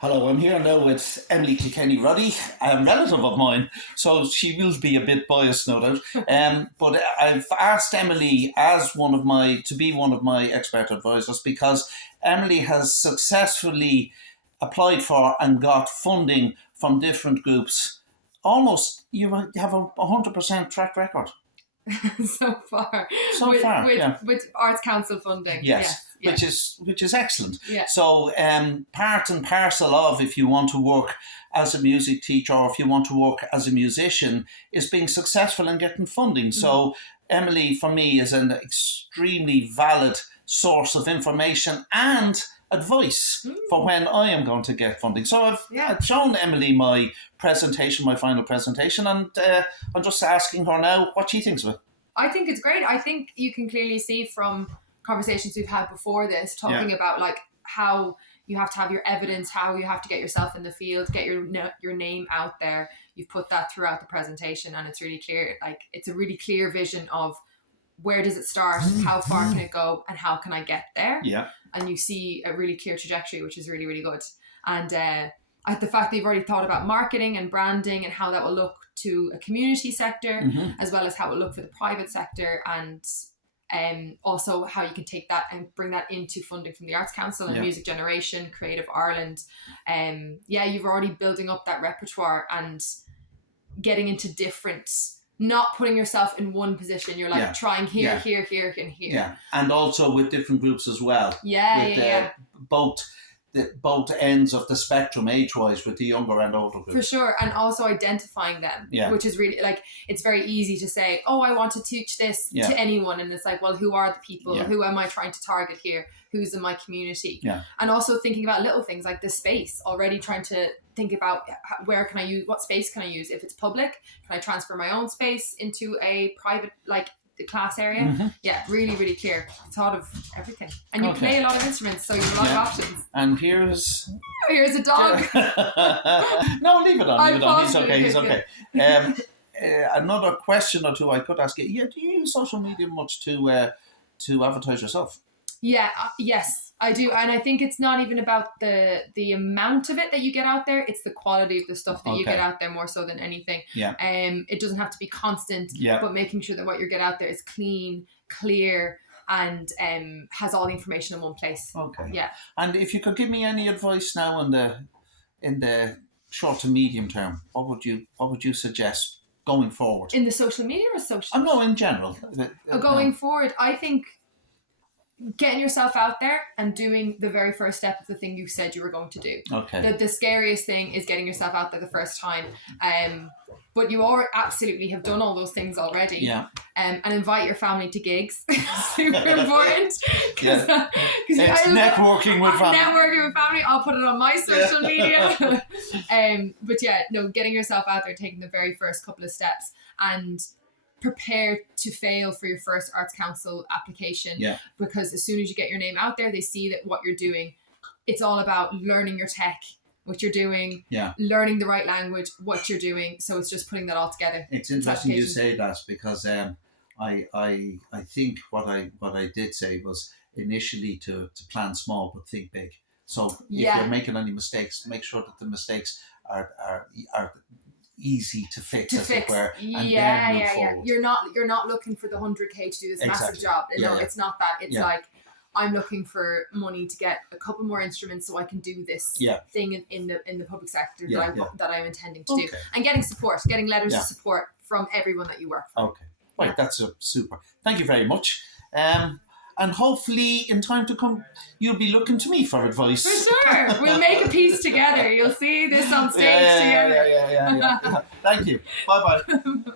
Hello, I'm here now with Emily Kilkenny Ruddy, a relative of mine, so she will be a bit biased, no doubt. But I've asked Emily to be one of my expert advisors because Emily has successfully applied for and got funding from different groups. Almost, you have a 100% track record. so far. With Arts Council funding. Yes. Which is excellent. Yeah. So part and parcel of, if you want to work as a music teacher or if you want to work as a musician, is being successful in getting funding. Mm-hmm. So Emily, for me, is an extremely valid source of information and advice for when I am going to get funding. So I've shown Emily my final presentation, and I'm just asking her now what she thinks of it. I think it's great. I think you can clearly see from conversations we've had before this, talking about like how you have to have your evidence, how you have to get yourself in the field, get your name out there. You've put that throughout the presentation, and it's really clear. Like, it's a really clear vision of where does it start, how far can it go, and how can I get there? Yeah. And you see a really clear trajectory, which is really, really good. And the fact that you've already thought about marketing and branding and how that will look to a community sector, as well as how it will look for the private sector, and also how you can take that and bring that into funding from the Arts Council and Music Generation, Creative Ireland. You've already building up that repertoire and getting into different, not putting yourself in one position. You're like trying here, and here. Yeah, and also with different groups as well. Both ends of the spectrum age-wise, with the younger and older groups. For sure, and also identifying them, which is really, like, it's very easy to say, oh, I want to teach this to anyone, and it's like, well, who are the people? Who am I trying to target here? Who's in my community? And also thinking about little things like the space, already trying to think about where can I use, what space can I use? If it's public, can I transfer my own space into a private, like, the class area? Really, really clear. Thought of everything, and you play a lot of instruments, so you have a lot of options. And here's a dog. No, leave it on. He's okay. Another question or two I could ask you. Do you use social media much to advertise yourself? Yes, I do, and I think it's not even about the amount of it that you get out there; it's the quality of the stuff that you get out there more so than anything. It doesn't have to be constant, but making sure that what you get out there is clean, clear, and has all the information in one place. And if you could give me any advice now in the short to medium term, what would you suggest going forward? In the social media or social? No, in general. Going forward, I think getting yourself out there and doing the very first step of the thing you said you were going to do. The scariest thing is getting yourself out there the first time. But you absolutely have done all those things already. And invite your family to gigs. Super important. It's networking with family. Networking with family. I'll put it on my social media. Getting yourself out there, taking the very first couple of steps, and prepare to fail for your first Arts Council application, because as soon as you get your name out there, they see that what you're doing, it's all about learning your tech, what you're doing, learning the right language, what you're doing. So it's just putting that all together. It's interesting you say that, because I think what I did say was initially to plan small but think big. So if you're making any mistakes, make sure that the mistakes are easy to fix, as it were, and then move forward. You're not looking for the 100k to do this massive job. No, it's not that. It's like, I'm looking for money to get a couple more instruments so I can do this thing in the public sector that I'm intending to do, and getting letters of support from everyone that you work for. Right, that's super. Thank you very much. And hopefully in time to come, you'll be looking to me for advice. For sure. We'll make a piece together. You'll see this on stage together. Yeah. Thank you. Bye-bye.